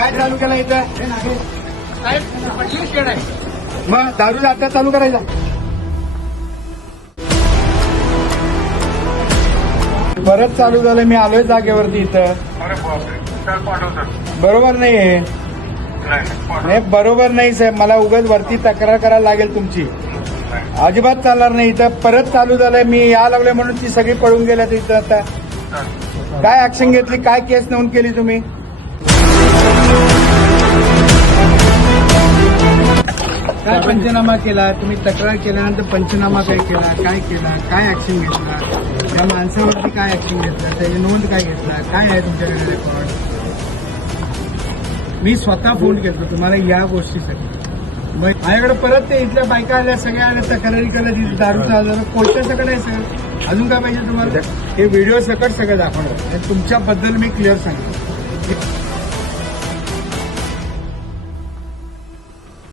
काय चालू केलं इथं? मग दारू आता चालू करायचा. परत चालू झालं. मी आलोय जागेवरती इथं. बरोबर नाहीये. नाही बरोबर नाही साहेब. मला उगाच वरती तक्रार करायला लागेल तुमची. अजिबात चालणार नाही. इथं परत चालू झालंय. मी या लागले म्हणून ती सगळी पळून गेल्यात इथं. आता काय ऍक्शन घेतली? काय केस नोंद केली तुम्ही? काय पंचनामा केला तुम्ही? तक्रार केल्यानंतर पंचनामा काय केला? काय ऍक्शन घेतला? त्या माणसावरती काय ऍक्शन घेतला? त्याची नोंद काय घेतला? काय आहे तुमच्याकडे रेकॉर्ड? मी स्वतः फोन केला तुम्हाला या गोष्टीसाठी. माझ्याकडे परत ते इथल्या बायका आल्या, सगळ्या आल्या, तक्रारी केल्या. तिथे दारूचा आजार कोणत्या सकट आहे सगळं. अजून काय पाहिजे तुम्हाला? हे व्हिडिओ सकट सगळं दाखवणार. तुमच्याबद्दल मी क्लिअर सांगतो.